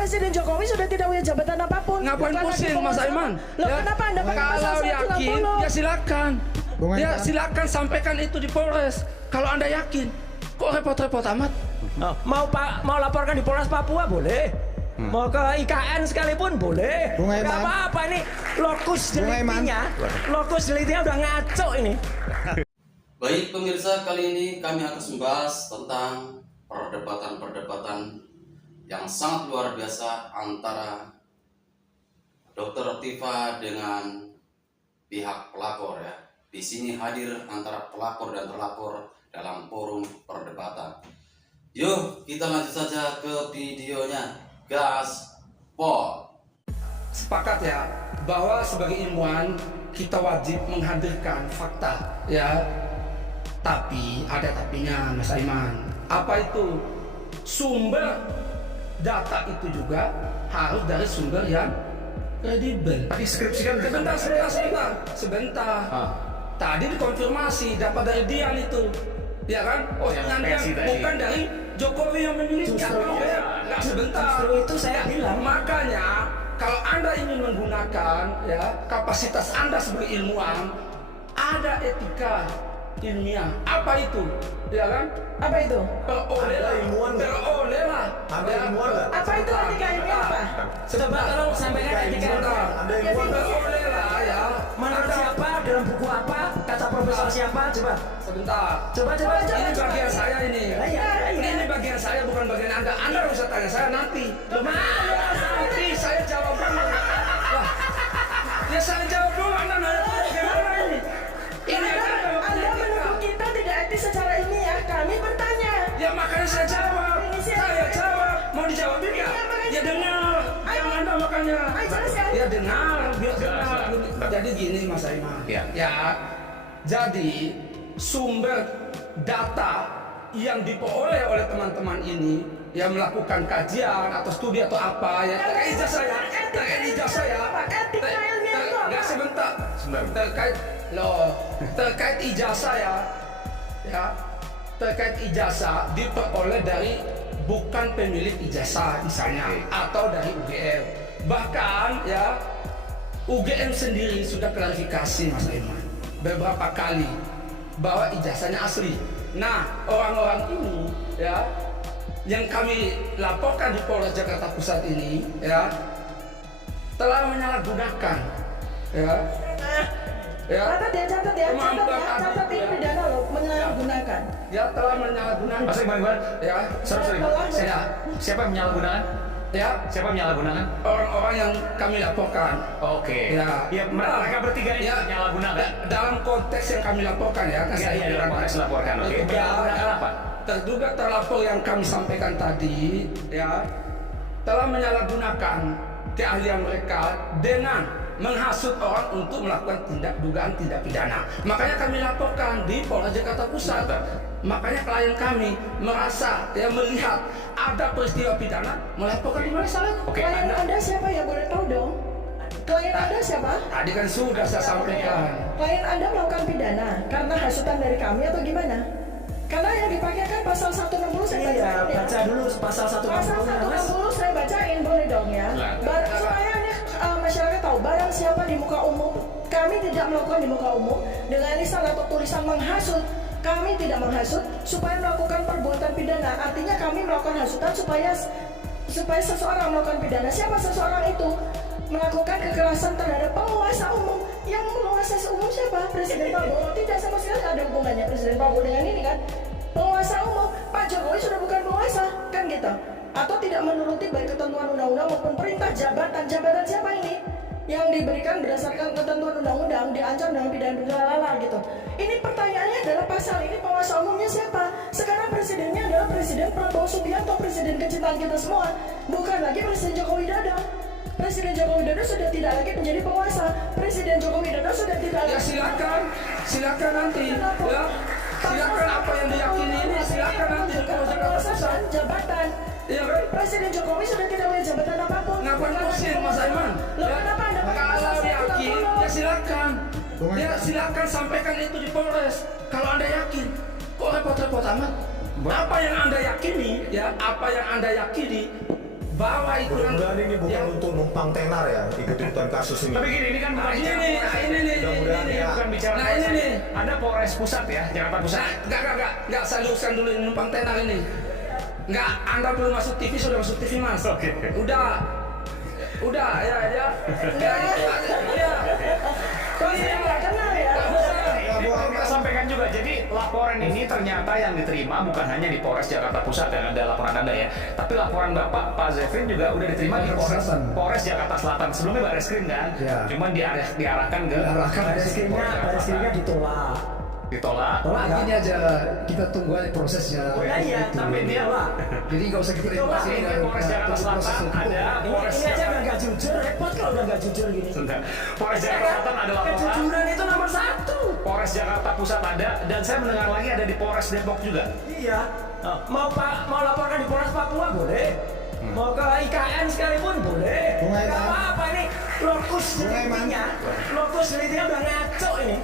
Presiden Jokowi sudah tidak punya jabatan apapun. Ngapain pusing Mas Aiman? Loh, kenapa Anda pakai pasal kalau yakin 160? ya silakan. Ya silakan sampaikan itu di Polres. Kalau Anda yakin, kok repot-repot amat? Oh, mau laporkan di Polres Papua boleh. Mau ke IKN sekalipun boleh. Gak apa-apa ini lokus deliktinya udah ngaco ini. Baik pemirsa, kali ini kami akan membahas tentang perdebatan yang sangat luar biasa antara Dr. Tifa dengan pihak pelapor ya. Di sini hadir antara pelapor dan terlapor dalam forum perdebatan. Yuk kita lanjut saja ke videonya. Gaspol. Sepakat ya bahwa sebagai ilmuwan kita wajib menghadirkan fakta ya. Tapi ada tapinya Mas Aiman. Apa itu? Sumber data itu juga harus dari sumber yang kredibel. Deskripsikan sebentar. Tadi dikonfirmasi dapat dari Dian itu, ya kan? Oh, yang bukan dari Jokowi yang memiliki. Nggak sebentar. Justru itu saya bilang. Makanya kalau Anda ingin menggunakan ya kapasitas Anda sebagai ilmuwan, ada etika ilmiah. Apa itu? Ya kan? Apa itu? Perolehlah. Apa itu etika ilmiah apa? Coba tolong sampaikan etika ilmiah. Perolehlah ya. Menurut siapa, dalam buku apa, kata profesor siapa, coba. Sebentar. Coba. Ini bagian saya ini. Iya. Ini bagian saya, bukan bagian Anda. Anda bisa tanya saya nanti. Nanti saya jawab dulu. Wah. Ya saya jawab dulu. Anda nanya bagaimana ini? Anda menuduh kita tidak etis secara ilmiah. Kami bertanya. Ya makanya saya jawab. Saya jawab. Mau dijawab enggak? Ya dengar. Yang Anda makanya. Ya dengar. Biar dengar. Jadi gini Mas Aiman. Ya. Jadi sumber data yang diperoleh oleh teman-teman ini yang melakukan kajian atau studi atau apa ya terkait ijazah saya nggak sebentar terkait ijazah ya terkait ijazah diperoleh dari bukan pemilik ijazah misalnya atau dari UGM, bahkan ya UGM sendiri sudah klarifikasi Mas Aiman beberapa kali bahwa ijazahnya asli. Nah, orang-orang ini ya yang kami laporkan di Polres Jakarta Pusat ini ya telah menyalahgunakan catat ini pidana loh, menyalahgunakan. Ya telah menyalahgunakan. Mas Iman, ya sorry. Siapa yang menyalahgunakan? Ya, siapa yang menyalahgunakan? Orang-orang yang kami laporkan. Oke. Ya, mereka bertiga ini menyalahgunakan. Dalam konteks yang kami laporkan ya. Iya, dalam konteks laporkan. Oke. Menyalahgunakan apa? Terduga terlapor yang kami sampaikan tadi ya telah menyalahgunakan keahlian mereka dengan menghasut orang untuk melakukan dugaan tindak pidana. Makanya kami laporkan di Polres Jakarta Pusat. Makanya klien kami merasa melihat ada peristiwa pidana melaporkan di mana salah. Klien Anda siapa ya, boleh tahu dong? Klien Anda siapa? Tadi kan sudah saya sampaikan. Klien Anda melakukan pidana karena hasutan dari kami atau gimana? Karena yang dipakai kan pasal 160 saya bacain ya. Baca dulu pasal 160. Pasal 160 saya bacain, boleh dong ya. Supaya masyarakat tahu barang siapa di muka umum, kami tidak melakukan di muka umum dengan lisan atau tulisan menghasut. Kami tidak menghasut supaya melakukan perbuatan pidana. Artinya kami melakukan hasutan supaya seseorang melakukan pidana. Siapa seseorang itu? Melakukan kekerasan terhadap penguasa umum. Yang menguasai umum siapa? Presiden Prabowo. Tidak sama sekali ada hubungannya Presiden Prabowo dengan ini kan. Penguasa umum, Pak Jokowi sudah bukan penguasa, kan gitu. Atau tidak menuruti baik ketentuan undang-undang maupun perintah jabatan. Jabatan siapa ini? Yang diberikan berdasarkan ketentuan undang-undang, diancam dengan pidana gitu. Ini pertanyaannya adalah pasal ini penguasa umumnya siapa? Sekarang presidennya adalah Presiden Prabowo Subianto, presiden kecintaan kita semua, bukan lagi Presiden Joko Widodo. Presiden Joko Widodo sudah tidak lagi menjadi penguasa. Presiden Joko Widodo sudah tidak lagi. Ya silakan nanti. Ya, silakan apa yang diyakini ini silakan nanti di Polres Jakarta Pusat. Jabatan. Iya kan? Presiden Jokowi sudah tidak punya jabatan apapun. Ngapain pusing Mas Aiman? Kenapa Anda kalau yakin, ya silakan. Ya silakan sampaikan itu di Polres. Kalau Anda yakin, kok repot-repot amat? Apa yang Anda yakini, ya apa yang Anda yakini bawa ikutan Mudah-mudahan ini bukan untuk numpang tenar ya, ikut-ikutan kasus ini. Tapi gini, ini kan bukan Ini bicara nih, Polres. ini nih. Mudah-mudahan Ini ya. bukan bicara Nah, Polres. ini nih. Ada Polres Pusat ya, Jakarta Pusat. Enggak, saya luruskan dulu ini numpang tenar ini. Enggak, Anda belum masuk TV, sudah masuk TV, Mas. Oke. Udah, ya. Ya. Kok saya nggak kenal ya? Ini perlu kita sampaikan juga. Jadi laporan ini ternyata yang diterima bukan hanya di Polres Jakarta Pusat yang ada laporan Anda ya, tapi laporan Bapak Pak Zefrin juga udah diterima di Polres Jakarta Selatan. Sebelumnya Barreskrim kan, cuman diarahkan ke Bareskrimnya ditolak. ditolak. Gini aja, kita tunggu aja prosesnya. Oh iya, tapi dia lah. Jadi nggak usah kita Ditolak. invasi. Ini Polres Jakarta Selatan ada Polres Ini aja udah nggak jujur, repot kalau udah nggak jujur gini. Sebentar. Polres Jakarta Selatan ada laporan. Kejujuran itu nomor 1. Polres Jakarta Pusat ada, dan saya mendengar lagi ada di Polres Depok juga. Iya. Mau laporkan di Polres Papua boleh. Mau ke IKN sekalipun boleh. Bung Aiman. Gak apa-apa nih. Lokus Bung Aiman. delitinya udah ngaco ini.